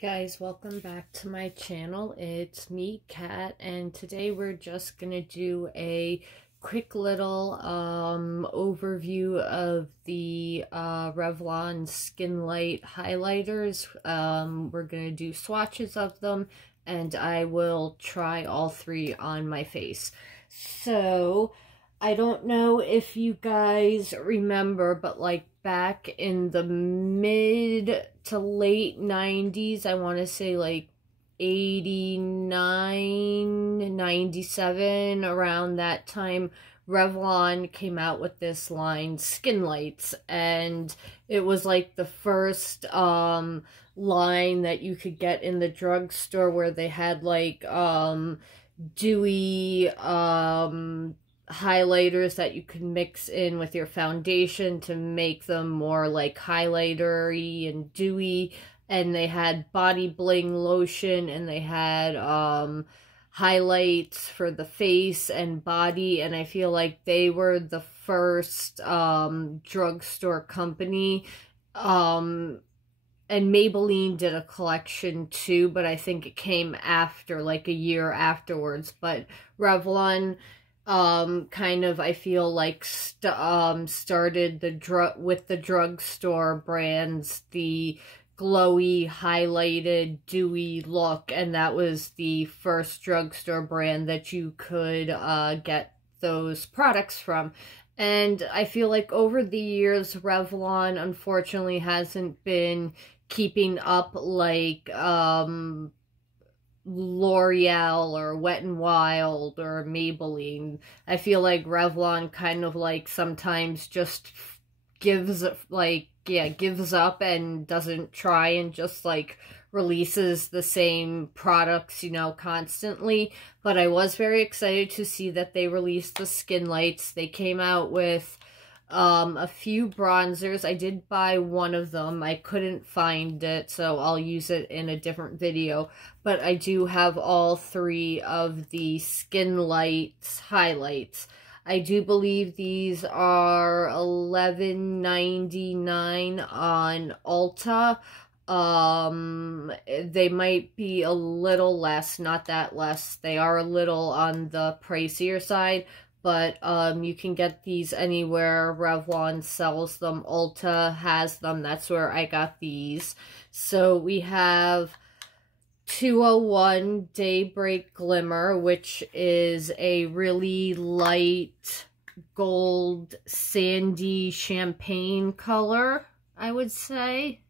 Guys, welcome back to my channel. It's me, Kat, and today we're just gonna do a quick little overview of the Revlon Skin Light highlighters. We're gonna do swatches of them, and I will try all three on my face. So I don't know if you guys remember, but like back in the mid to late 90s, I want to say like 89, 97, around that time, Revlon came out with this line, Skin Lights, and it was like the first line that you could get in the drugstore where they had like dewy highlighters that you could mix in with your foundation to make them more like highlighter-y and dewy. And they had body bling lotion, and they had highlights for the face and body, and I feel like they were the first drugstore company. And Maybelline did a collection too, but I think it came after, like a year afterwards. But Revlon kind of, I feel like, started with the drugstore brands, the glowy, highlighted, dewy look, and that was the first drugstore brand that you could get those products from. And I feel like over the years, Revlon unfortunately hasn't been keeping up like L'Oreal or Wet n Wild or Maybelline. I feel like Revlon kind of like sometimes just gives up and doesn't try, and just like releases the same products, you know, constantly. But I was very excited to see that they released the Skin Lights. They came out with a few bronzers. I did buy one of them. I couldn't find it, so I'll use it in a different video. But I do have all three of the Skin Lights highlights. I do believe these are $11.99 on Ulta. They might be a little less, not that less. They are a little on the pricier side, but you can get these anywhere Revlon sells them. Ulta has them. That's where I got these. So we have 201 Daybreak Glimmer, which is a really light gold sandy champagne color, I would say.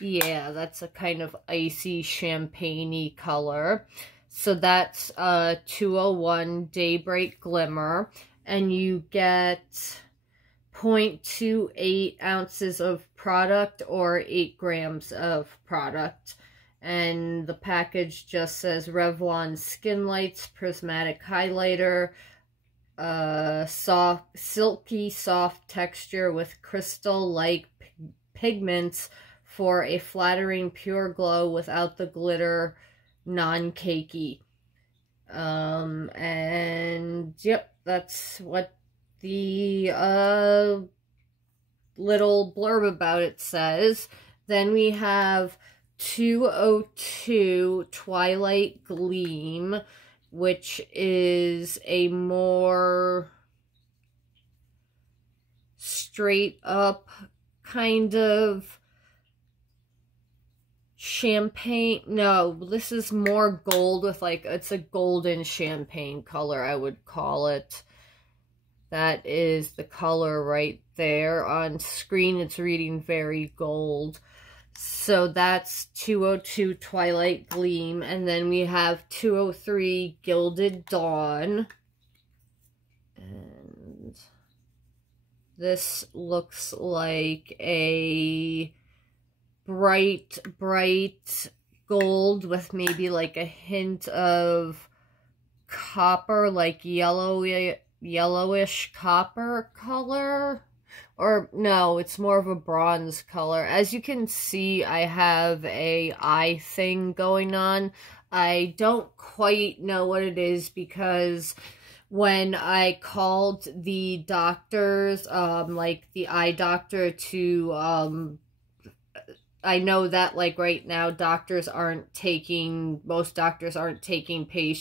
Yeah, that's a kind of icy champagne-y color. So that's 201 Daybreak Glimmer, and you get 0.28 ounces of product or 8 grams of product. And the package just says Revlon Skin Lights Prismatic Highlighter, silky soft texture with crystal-like pigments for a flattering pure glow without the glitter, non-cakey. And yep, that's what the little blurb about it says. Then we have 202 Twilight Gleam, which is a more straight up kind of champagne. No, this is more gold with like, it's a golden champagne color, I would call it. That is the color right there. On screen, it's reading very gold. So that's 202 Twilight Gleam. And then we have 203 Gilded Dawn. And this looks like a bright gold with maybe like a hint of copper, like yellowish copper color. Or no, it's more of a bronze color. As you can see, I have a eye thing going on. I don't quite know what it is, because when I called the doctors, like the eye doctor, to I know that, like, right now, most doctors aren't taking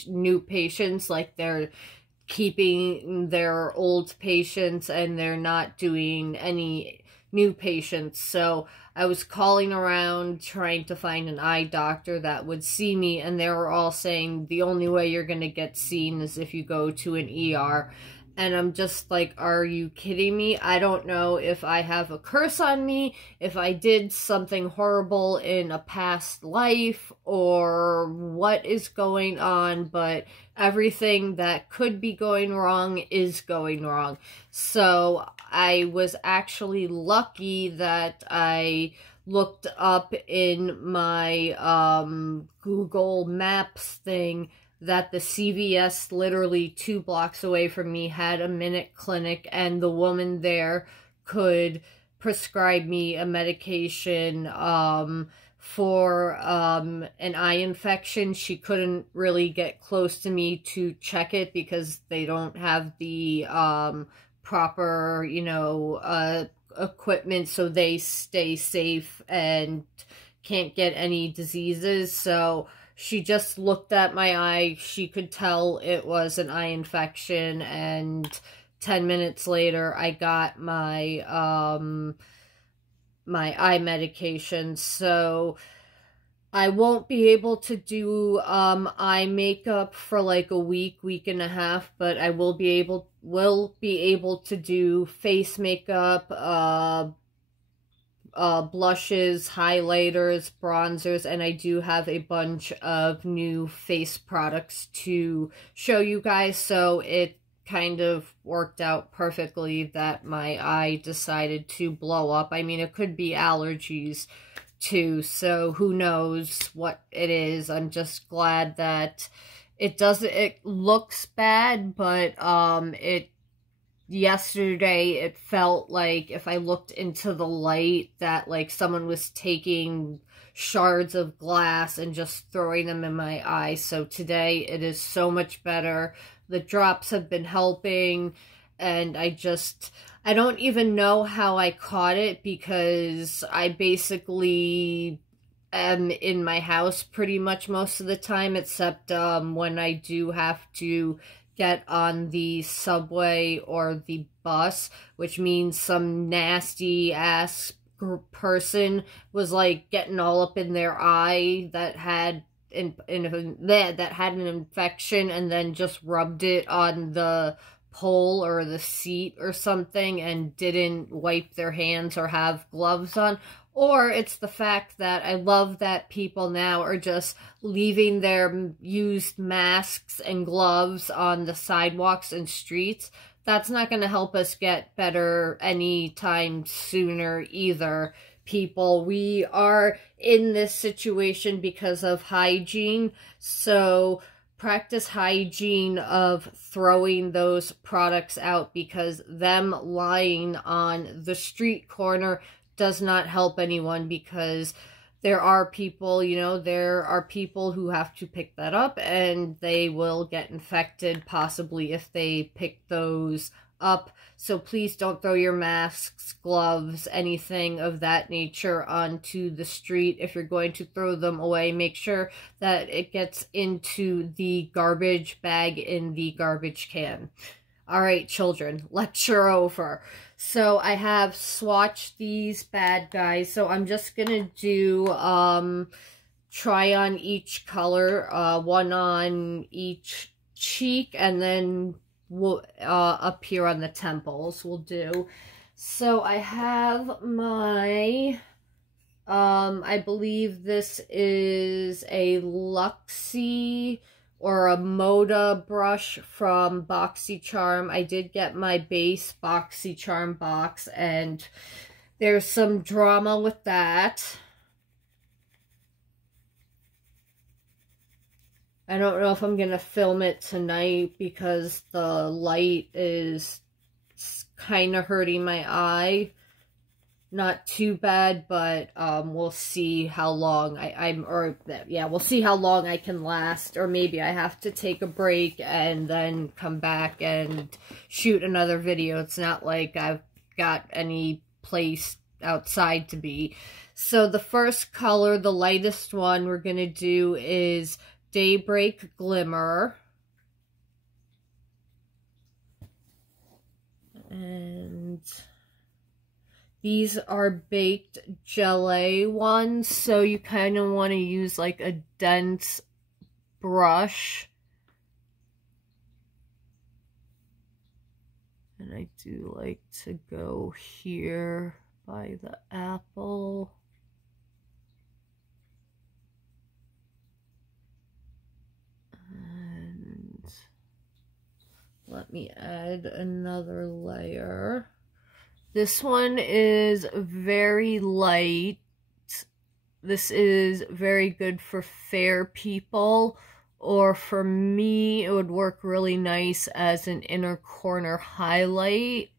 new patients, like, they're keeping their old patients and they're not doing any new patients. So I was calling around trying to find an eye doctor that would see me, and they were all saying the only way you're going to get seen is if you go to an ER. And I'm just like, are you kidding me? I don't know if I have a curse on me, if I did something horrible in a past life, or what is going on, but everything that could be going wrong is going wrong. So I was actually lucky that I looked up in my Google Maps thing that the CVS literally 2 blocks away from me had a Minute Clinic, and the woman there could prescribe me a medication for an eye infection. She couldn't really get close to me to check it because they don't have the proper, you know, equipment, so they stay safe and can't get any diseases. So she just looked at my eye. She could tell it was an eye infection, and 10 minutes later I got my my eye medication. So I won't be able to do eye makeup for like a week and a half, but I will be able to do face makeup, blushes, highlighters, bronzers, and I do have a bunch of new face products to show you guys. So it kind of worked out perfectly that my eye decided to blow up. I mean, it could be allergies too, so who knows what it is. I'm just glad that it looks bad, but yesterday it felt like if I looked into the light that like someone was taking shards of glass and just throwing them in my eye. So today it is so much better. The drops have been helping, and I don't even know how I caught it, because I basically am in my house pretty much most of the time, except when I do have to get on the subway or the bus, which means some nasty ass person was like getting all up in their eye that had that had an infection, and then just rubbed it on the pole or the seat or something and didn't wipe their hands or have gloves on. Or it's the fact that I love that people now are just leaving their used masks and gloves on the sidewalks and streets. That's not going to help us get better anytime sooner either, people. We are in this situation because of hygiene, so practice hygiene of throwing those products out, because them lying on the street corner does not help anyone, because there are people, you know, there are people who have to pick that up, and they will get infected possibly if they pick those up. So please don't throw your masks, gloves, anything of that nature onto the street. If you're going to throw them away, make sure that it gets into the garbage bag in the garbage can. All right, children, lecture over. So I have swatched these bad guys. So I'm just going to do try on each color, one on each cheek, and then we'll up here on the temples we'll do. So I have my I believe this is a Luxie or a Moda brush from BoxyCharm. I did get my base BoxyCharm box, and there's some drama with that. I don't know if I'm going to film it tonight because the light is kind of hurting my eye. Not too bad, but we'll see how long we'll see how long I can last, or maybe I have to take a break and then come back and shoot another video. It's not like I've got any place outside to be. So the first color, the lightest one we're going to do is Daybreak Glimmer. And these are baked gelée ones, so you kind of want to use like a dense brush. And I do like to go here by the apple. And let me add another layer. This one is very light. This is very good for fair people, or for me, it would work really nice as an inner corner highlight.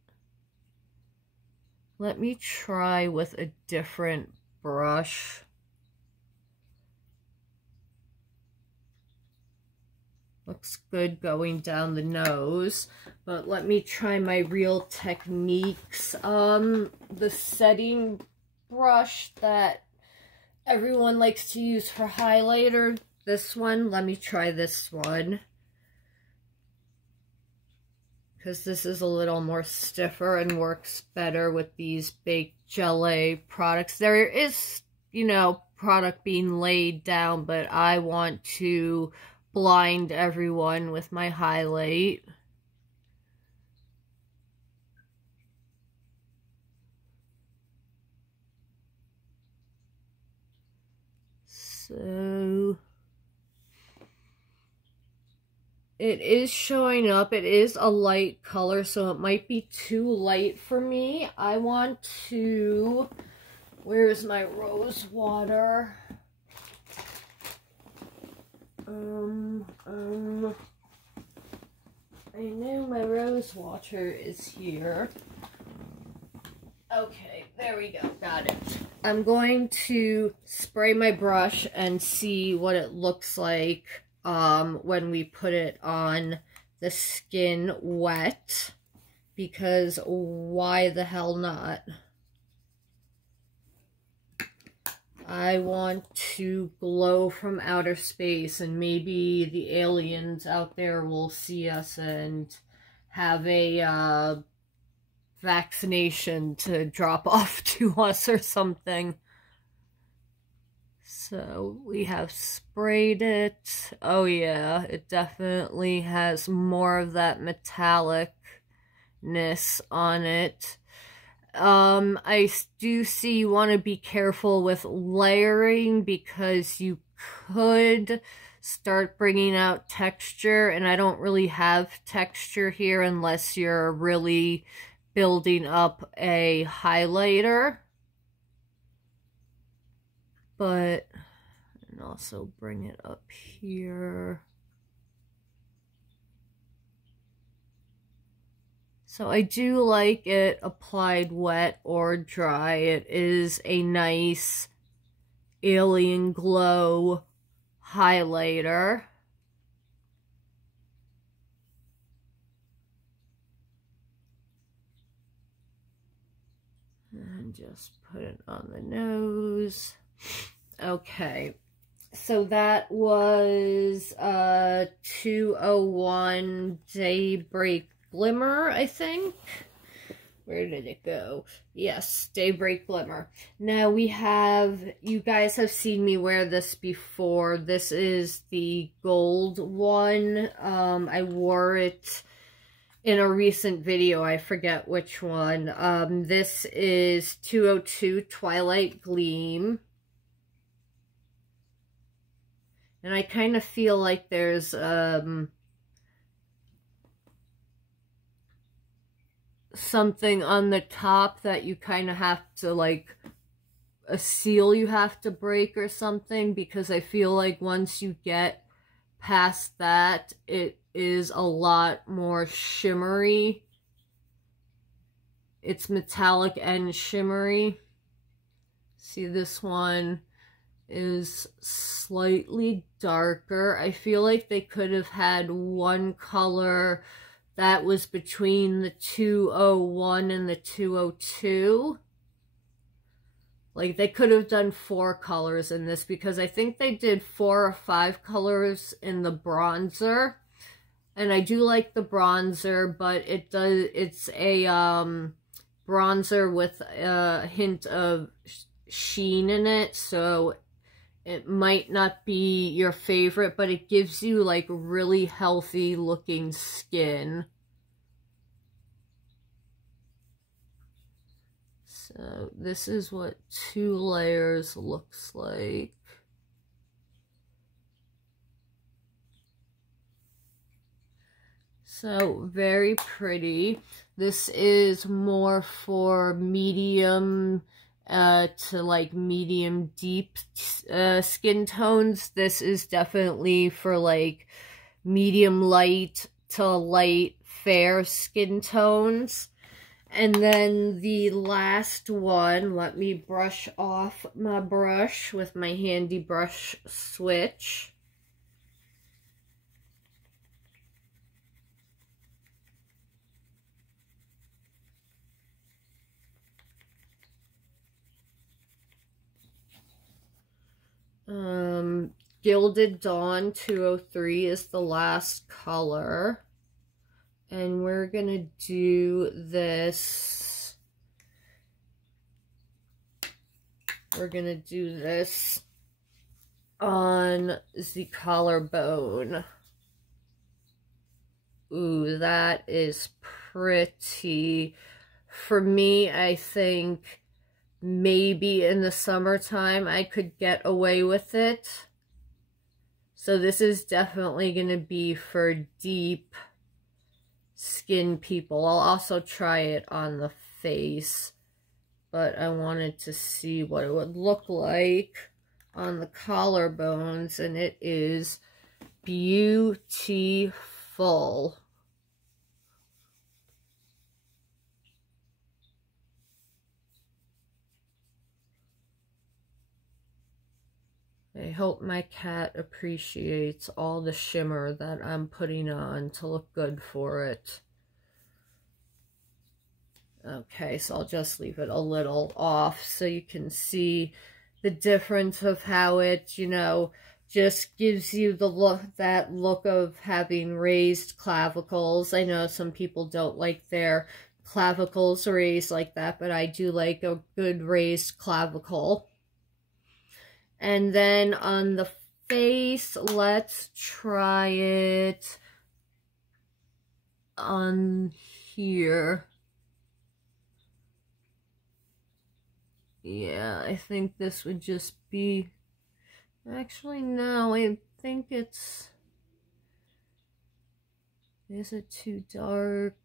Let me try with a different brush. Looks good going down the nose, but let me try my Real Techniques. The setting brush that everyone likes to use for highlighter, this one, let me try this one. Because this is a little more stiffer and works better with these baked gelée products. There is, you know, product being laid down, but I want to blind everyone with my highlight. So it is showing up. It is a light color, so it might be too light for me. I want to, where's my rose water? I know my rose water is here. Okay, there we go, got it. I'm going to spray my brush and see what it looks like when we put it on the skin wet, because why the hell not? I want to glow from outer space, and maybe the aliens out there will see us and have a vaccination to drop off to us or something. So we have sprayed it. Oh yeah, it definitely has more of that metallicness on it. I do see you want to be careful with layering, because you could start bringing out texture, and I don't really have texture here unless you're really building up a highlighter. But, and also bring it up here. So I do like it applied wet or dry. It is a nice alien glow highlighter. And just put it on the nose. Okay, so that was 201 Daybreak Glimmer, I think. Where did it go? Yes, Daybreak Glimmer. Now we have, you guys have seen me wear this before. This is the gold one. I wore it in a recent video. I forget which one. This is 202 Twilight Gleam. And I kind of feel like there's something on the top that you kind of have to, like, a seal you have to break or something, because I feel like once you get past that, it is a lot more shimmery. It's metallic and shimmery. See, this one is slightly darker. I feel like they could have had one color that was between the 201 and the 202. Like, they could have done 4 colors in this, because I think they did 4 or 5 colors in the bronzer. And I do like the bronzer, but it's a bronzer with a hint of sheen in it, so it might not be your favorite, but it gives you like really healthy looking skin. So this is what 2 layers looks like. So very pretty. This is more for medium to like medium deep skin tones. This is definitely for like medium light to light fair skin tones. And then the last one, let me brush off my brush with my handy brush switch. Gilded Dawn 203 is the last color. And we're gonna do this. We're gonna do this on the collarbone. Ooh, that is pretty. For me, I think maybe in the summertime I could get away with it. So this is definitely going to be for deep skin people. I'll also try it on the face, but I wanted to see what it would look like on the collarbones, and it is beautiful. I hope my cat appreciates all the shimmer that I'm putting on to look good for it. Okay, so I'll just leave it a little off so you can see the difference of how it, you know, just gives you the look, that look of having raised clavicles. I know some people don't like their clavicles raised like that, but I do like a good raised clavicle. And then on the face, let's try it on here. Yeah, I think this would just be... Actually, no, I think it's... Is it too dark?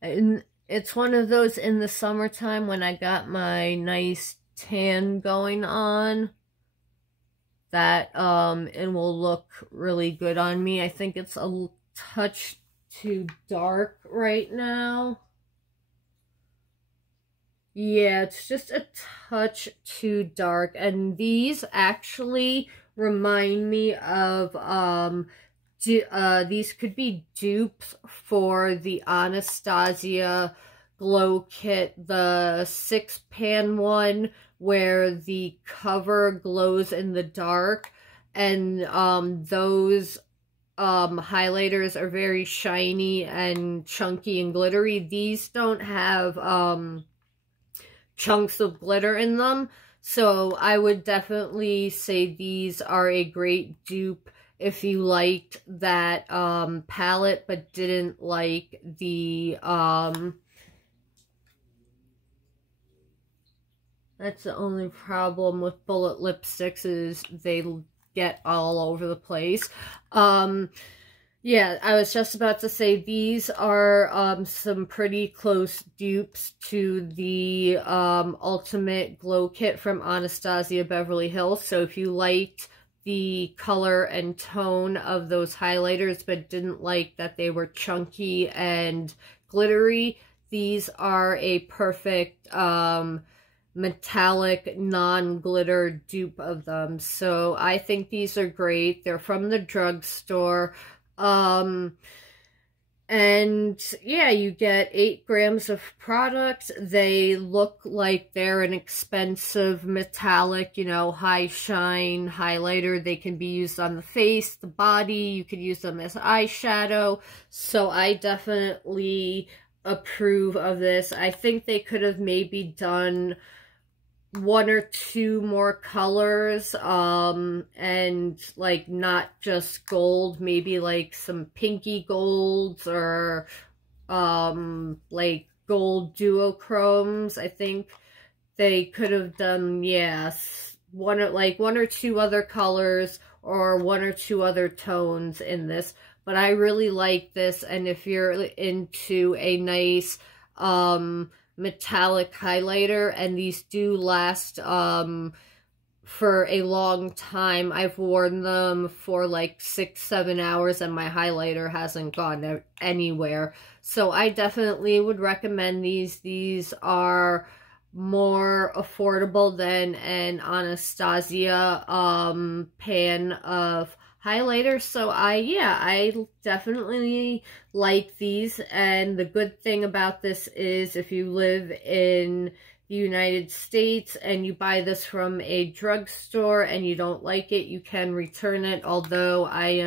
And it's one of those in the summertime when I got my nice tan going on, that it will look really good on me. I think it's a touch too dark right now. Yeah, it's just a touch too dark, and these actually remind me of these could be dupes for the Anastasia Glow Kit, the 6-pan one, where the cover glows in the dark, and those highlighters are very shiny and chunky and glittery. These don't have chunks of glitter in them, so I would definitely say these are a great dupe if you liked that palette but didn't like the that's the only problem with bullet lipsticks, is they get all over the place. Yeah, I was just about to say these are some pretty close dupes to the Ultimate Glow Kit from Anastasia Beverly Hills. So if you liked the color and tone of those highlighters but didn't like that they were chunky and glittery, these are a perfect metallic non-glitter dupe of them. So I think these are great. They're from the drugstore. And And yeah, you get 8 grams of product. They look like they're an expensive metallic, you know, high shine highlighter. They can be used on the face, the body. You could use them as eyeshadow. So I definitely approve of this. I think they could have maybe done 1 or 2 more colors, and like not just gold, maybe like some pinky golds, or like gold duochromes. I think they could have done, yes, 1 or 2 other colors, or 1 or 2 other tones in this. But I really like this, and if you're into a nice metallic highlighter, and these do last for a long time. I've worn them for like 6-7 hours and my highlighter hasn't gone anywhere. So I definitely would recommend these. These are more affordable than an Anastasia pan of highlighter. So I definitely like these. And the good thing about this is if you live in the United States and you buy this from a drugstore and you don't like it, you can return it. Although I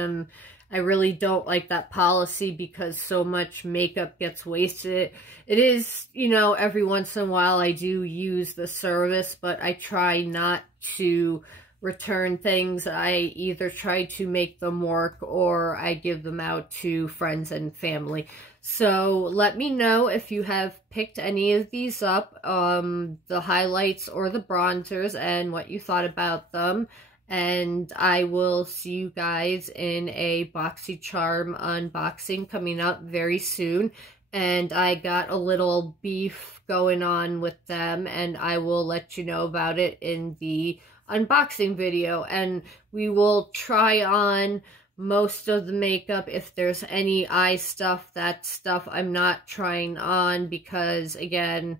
really don't like that policy because so much makeup gets wasted. It is, you know, every once in a while I do use the service, but I try not to return things. I either try to make them work or I give them out to friends and family. So let me know if you have picked any of these up, the highlights or the bronzers, and what you thought about them. And I will see you guys in a BoxyCharm unboxing coming up very soon. And I got a little beef going on with them, and I will let you know about it in the unboxing video. And we will try on most of the makeup. If there's any eye stuff, that stuff I'm not trying on because, again,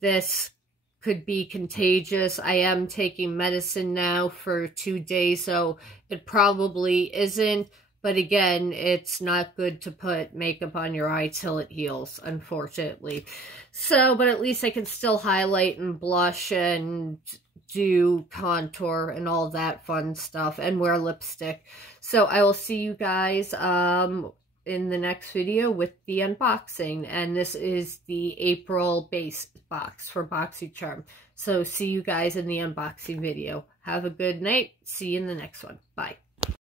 this could be contagious. I am taking medicine now for 2 days, so it probably isn't. But again, it's not good to put makeup on your eye till it heals, unfortunately. So, but at least I can still highlight and blush and do contour and all that fun stuff, and wear lipstick. So I will see you guys in the next video with the unboxing. And this is the April base box for BoxyCharm. So see you guys in the unboxing video. Have a good night. See you in the next one. Bye.